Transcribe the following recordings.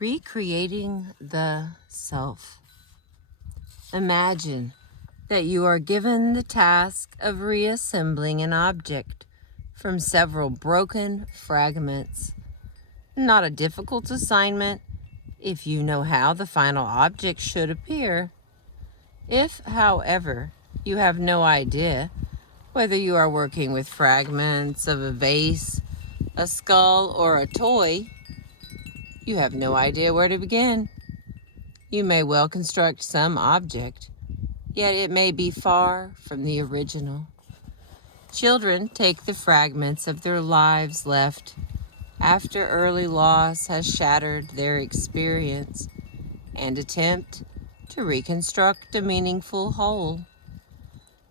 Recreating the self. Imagine that you are given the task of reassembling an object from several broken fragments. Not a difficult assignment if you know how the final object should appear. If, however, you have no idea whether you are working with fragments of a vase, a skull, or a toy, you have no idea where to begin. You may well construct some object, yet it may be far from the original. Children take the fragments of their lives left after early loss has shattered their experience and attempt to reconstruct a meaningful whole.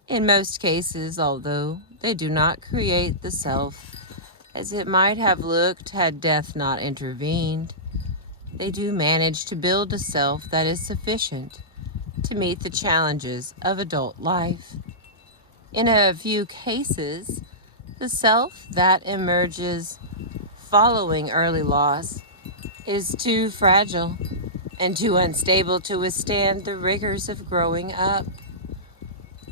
In most cases, although they do not create the self as it might have looked had death not intervened, they do manage to build a self that is sufficient to meet the challenges of adult life. In a few cases, the self that emerges following early loss is too fragile and too unstable to withstand the rigors of growing up.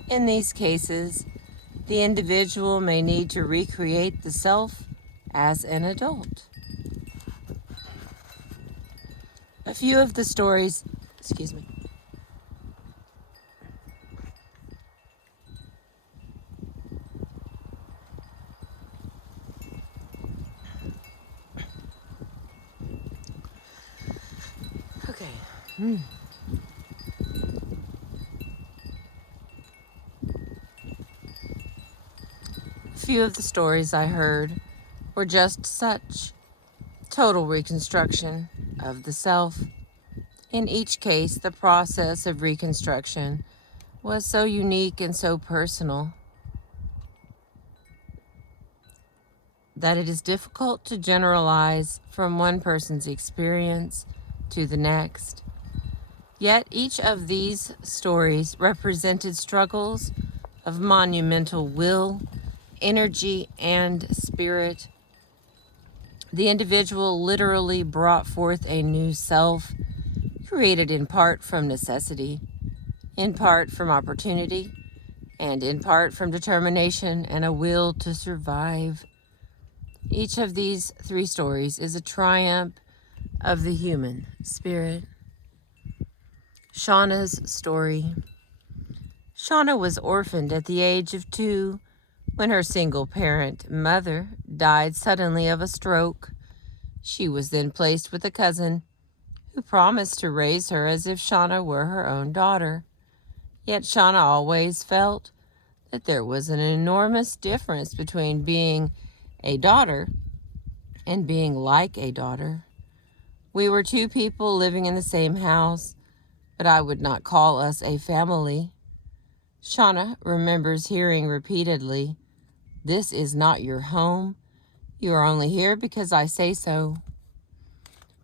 In these cases, the individual may need to recreate the self as an adult. A few of the stories, Okay. A few of the stories I heard were just such total reconstruction of the self. In each case, the process of reconstruction was so unique and so personal that it is difficult to generalize from one person's experience to the next. Yet each of these stories represented struggles of monumental will, energy, and spirit. The individual literally brought forth a new self, created in part from necessity, in part from opportunity, and in part from determination and a will to survive. Each of these three stories is a triumph of the human spirit. Shawna's story. Shawna was orphaned at the age of 2 when her single-parent mother died suddenly of a stroke. She was then placed with a cousin who promised to raise her as if Shawna were her own daughter. Yet Shawna always felt that there was an enormous difference between being a daughter and being like a daughter. We were 2 people living in the same house, but I would not call us a family. Shawna remembers hearing repeatedly, "This is not your home. You are only here because I say so."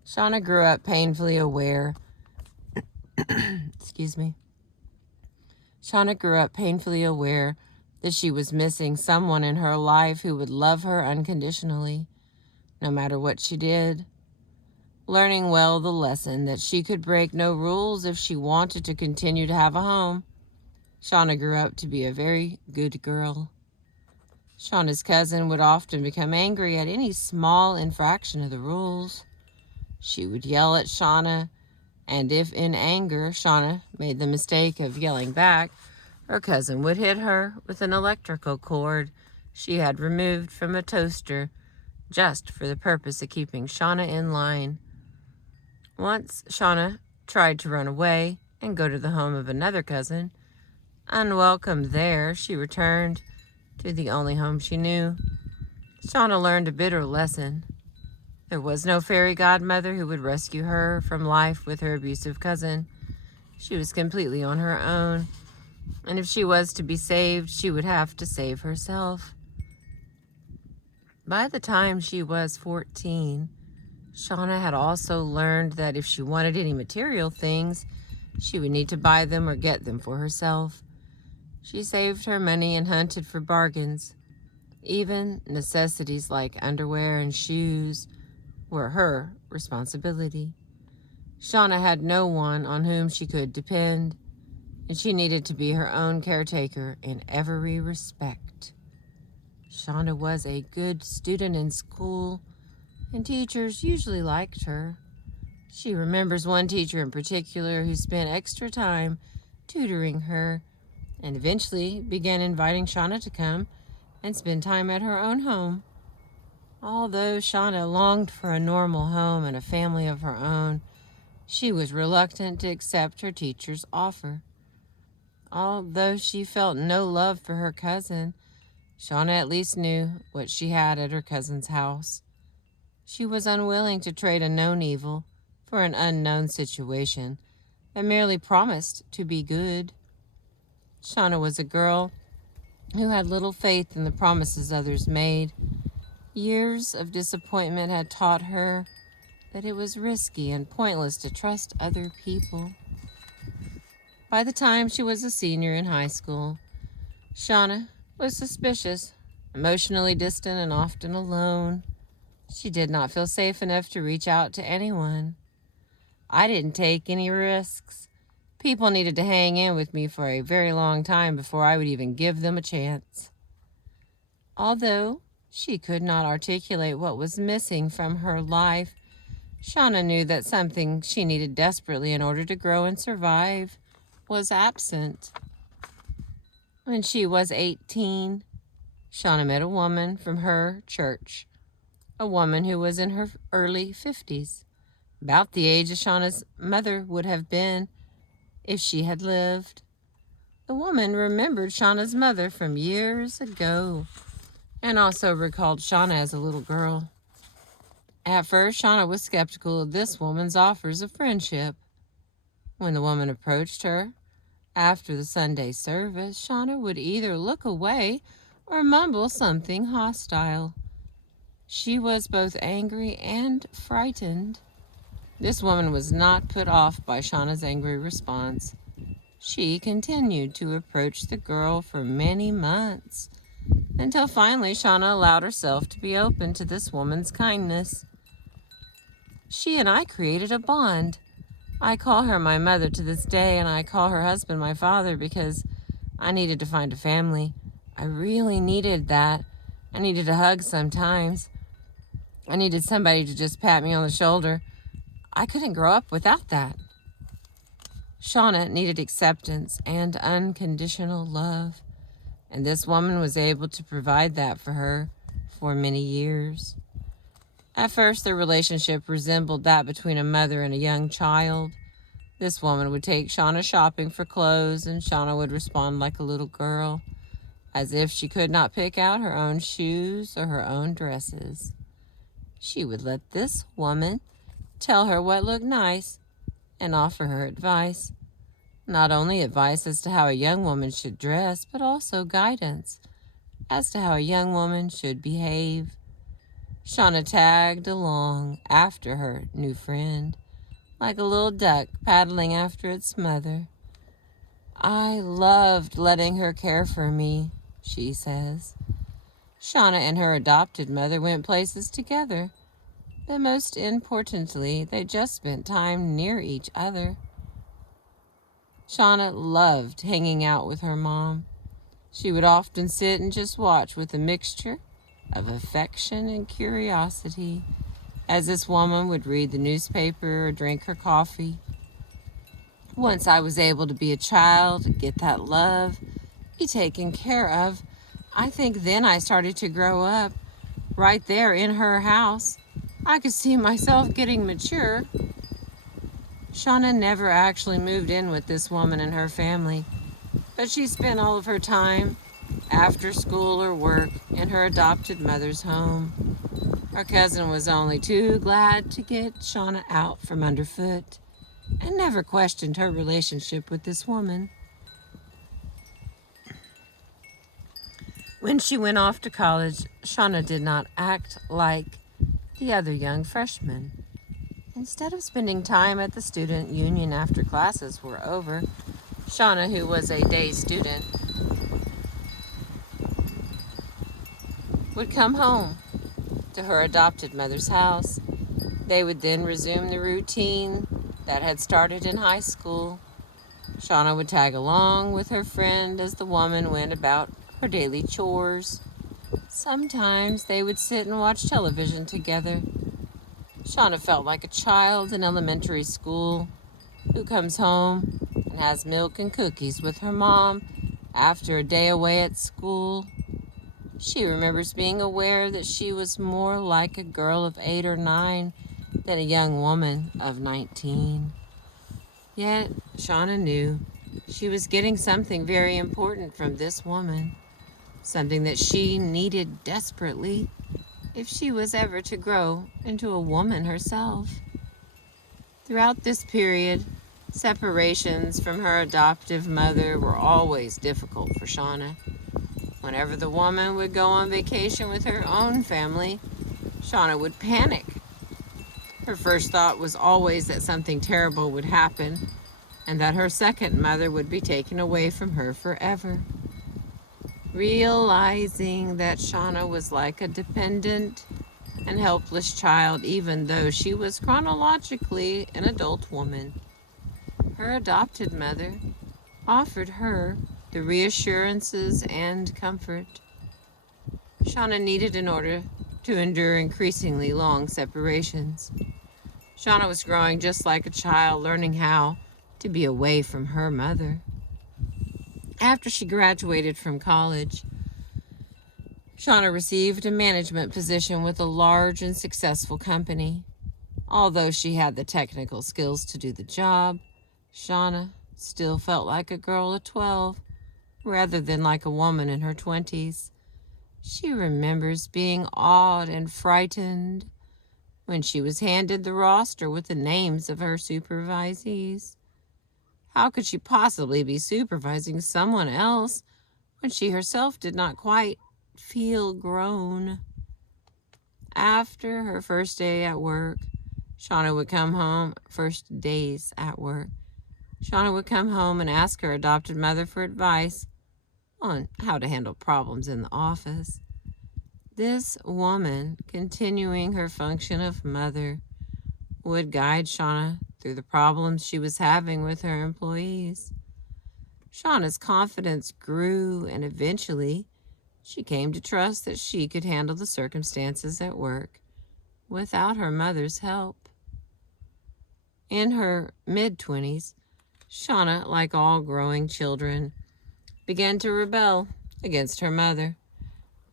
Shawna grew up painfully aware. Shawna grew up painfully aware that she was missing someone in her life who would love her unconditionally, no matter what she did. Learning well the lesson that she could break no rules if she wanted to continue to have a home, Shawna grew up to be a very good girl. Shawna's cousin would often become angry at any small infraction of the rules. She would yell at Shawna, and if in anger Shawna made the mistake of yelling back, her cousin would hit her with an electrical cord she had removed from a toaster just for the purpose of keeping Shawna in line. Once Shawna tried to run away and go to the home of another cousin. Unwelcome there, she returned to the only home she knew. Shawna learned a bitter lesson. There was no fairy godmother who would rescue her from life with her abusive cousin. She was completely on her own, and if she was to be saved, she would have to save herself. By the time she was 14, Shawna had also learned that if she wanted any material things, she would need to buy them or get them for herself. She saved her money and hunted for bargains. Even necessities like underwear and shoes were her responsibility. Shawna had no one on whom she could depend, and she needed to be her own caretaker in every respect. Shawna was a good student in school, and teachers usually liked her. She remembers one teacher in particular who spent extra time tutoring her and eventually began inviting Shawna to come and spend time at her own home. Although Shawna longed for a normal home and a family of her own, she was reluctant to accept her teacher's offer. Although she felt no love for her cousin, Shawna at least knew what she had at her cousin's house. She was unwilling to trade a known evil for an unknown situation that merely promised to be good. Shawna was a girl who had little faith in the promises others made. Years of disappointment had taught her that it was risky and pointless to trust other people. By the time she was a senior in high school, Shawna was suspicious, emotionally distant, and often alone. She did not feel safe enough to reach out to anyone. I didn't take any risks. People needed to hang in with me for a very long time before I would even give them a chance. Although she could not articulate what was missing from her life, Shawna knew that something she needed desperately in order to grow and survive was absent. When she was 18, Shawna met a woman from her church, a woman who was in her early 50s, about the age Shawna's mother would have been if she had lived. The woman remembered Shawna's mother from years ago and also recalled Shawna as a little girl. At first, Shawna was skeptical of this woman's offers of friendship. When the woman approached her after the Sunday service, Shawna would either look away or mumble something hostile. She was both angry and frightened. This woman was not put off by Shawna's angry response. She continued to approach the girl for many months, until finally Shawna allowed herself to be open to this woman's kindness. She and I created a bond. I call her my mother to this day, and I call her husband my father because I needed to find a family. I really needed that. I needed a hug sometimes. I needed somebody to just pat me on the shoulder. I couldn't grow up without that. Shawna needed acceptance and unconditional love, and this woman was able to provide that for her for many years. At first, their relationship resembled that between a mother and a young child. This woman would take Shawna shopping for clothes, and Shawna would respond like a little girl, as if she could not pick out her own shoes or her own dresses. She would let this woman tell her what looked nice and offer her advice. Not only advice as to how a young woman should dress, but also guidance as to how a young woman should behave. Shawna tagged along after her new friend, like a little duck paddling after its mother. I loved letting her care for me, she says. Shawna and her adopted mother went places together, but most importantly, they just spent time near each other. Shawna loved hanging out with her mom. She would often sit and just watch with a mixture of affection and curiosity as this woman would read the newspaper or drink her coffee. Once I was able to be a child, get that love, be taken care of, I think then I started to grow up right there in her house. I could see myself getting mature. Shawna never actually moved in with this woman and her family, but she spent all of her time after school or work in her adopted mother's home. Her cousin was only too glad to get Shawna out from underfoot and never questioned her relationship with this woman. When she went off to college, Shawna did not act like the other young freshmen. Instead of spending time at the student union after classes were over, Shawna, who was a day student, would come home to her adopted mother's house. They would then resume the routine that had started in high school. Shawna would tag along with her friend as the woman went about her daily chores. Sometimes they would sit and watch television together. Shawna felt like a child in elementary school who comes home and has milk and cookies with her mom after a day away at school. She remembers being aware that she was more like a girl of 8 or 9 than a young woman of 19. Yet, Shawna knew she was getting something very important from this woman, something that she needed desperately if she was ever to grow into a woman herself. Throughout this period, separations from her adoptive mother were always difficult for Shawna. Whenever the woman would go on vacation with her own family, Shawna would panic. Her first thought was always that something terrible would happen and that her second mother would be taken away from her forever. Realizing that Shawna was like a dependent and helpless child, even though she was chronologically an adult woman, her adopted mother offered her the reassurances and comfort Shawna needed in order to endure increasingly long separations. Shawna was growing just like a child, learning how to be away from her mother. After she graduated from college, Shawna received a management position with a large and successful company. Although she had the technical skills to do the job, Shawna still felt like a girl of 12 rather than like a woman in her 20s. She remembers being awed and frightened when she was handed the roster with the names of her supervisees. How could she possibly be supervising someone else when she herself did not quite feel grown? After her first day at work, Shawna would come home, first days at work, Shawna would come home and ask her adopted mother for advice on how to handle problems in the office. This woman, continuing her function of mother, would guide Shawna through the problems she was having with her employees. Shawna's confidence grew, and eventually she came to trust that she could handle the circumstances at work without her mother's help. In her mid-20s, Shawna, like all growing children, began to rebel against her mother.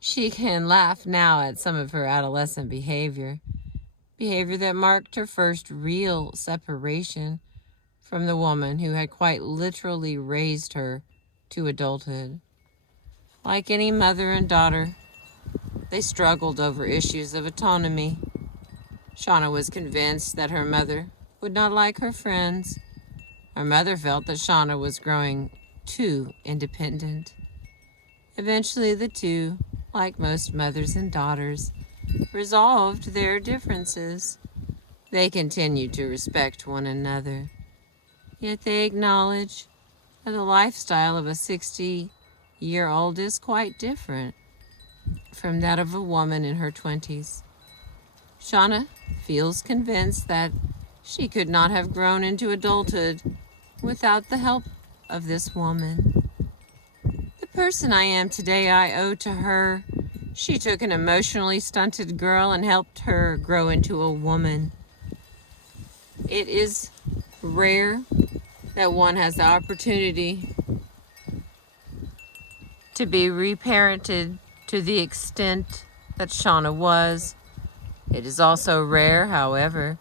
She can laugh now at some of her adolescent behavior that marked her first real separation from the woman who had quite literally raised her to adulthood. Like any mother and daughter, they struggled over issues of autonomy. Shawna was convinced that her mother would not like her friends. Her mother felt that Shawna was growing too independent. Eventually, the two, like most mothers and daughters, resolved their differences. They continued to respect one another, yet they acknowledge that the lifestyle of a 60-year-old is quite different from that of a woman in her 20s. Shawna feels convinced that she could not have grown into adulthood without the help of this woman. The person I am today I owe to her. She took an emotionally stunted girl and helped her grow into a woman. It is rare that one has the opportunity to be reparented to the extent that Shawna was. It is also rare, however,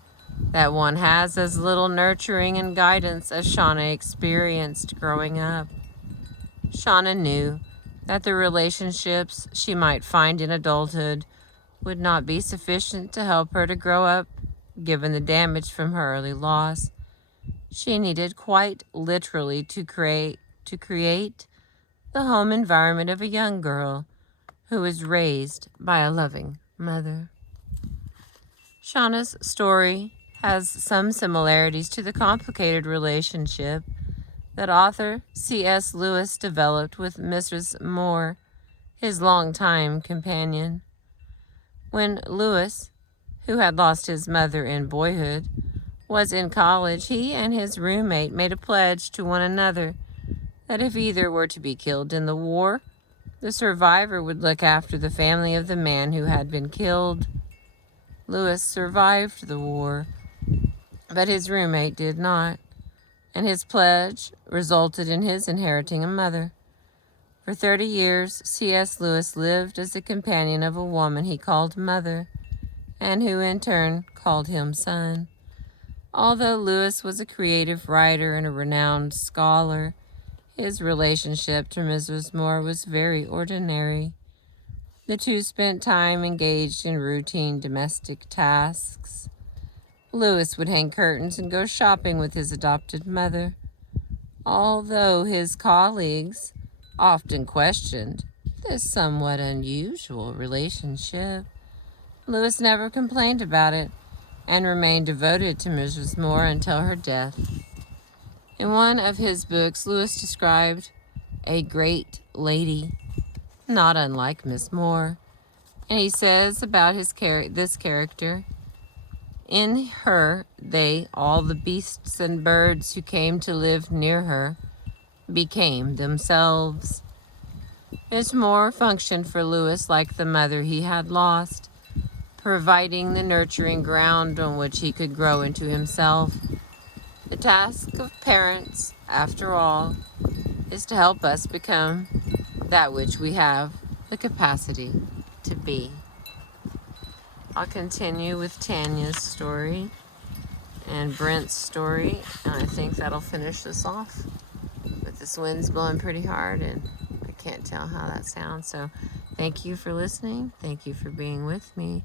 that one has as little nurturing and guidance as Shawna experienced growing up. Shawna knew that the relationships she might find in adulthood would not be sufficient to help her to grow up, given the damage from her early loss. She needed quite literally to create the home environment of a young girl who was raised by a loving mother. Shawna's story has some similarities to the complicated relationship that author C.S. Lewis developed with Mrs. Moore, his longtime companion. When Lewis, who had lost his mother in boyhood, was in college, he and his roommate made a pledge to one another that if either were to be killed in the war, the survivor would look after the family of the man who had been killed. Lewis survived the war, but his roommate did not, and his pledge resulted in his inheriting a mother. For 30 years, C.S. Lewis lived as the companion of a woman he called mother, and who in turn called him son. Although Lewis was a creative writer and a renowned scholar, his relationship to Mrs. Moore was very ordinary. The two spent time engaged in routine domestic tasks. Lewis would hang curtains and go shopping with his adopted mother. Although his colleagues often questioned this somewhat unusual relationship, Lewis never complained about it and remained devoted to Mrs. Moore until her death. In one of his books, Lewis described a great lady, not unlike Miss Moore, and he says about this character, in her, all the beasts and birds who came to live near her, became themselves. Miss Moore functioned for Lewis like the mother he had lost, providing the nurturing ground on which he could grow into himself. The task of parents, after all, is to help us become that which we have the capacity to be. I'll continue with Tanya's story and Brent's story, and I think that'll finish this off. But this wind's blowing pretty hard, and I can't tell how that sounds. So thank you for listening. Thank you for being with me.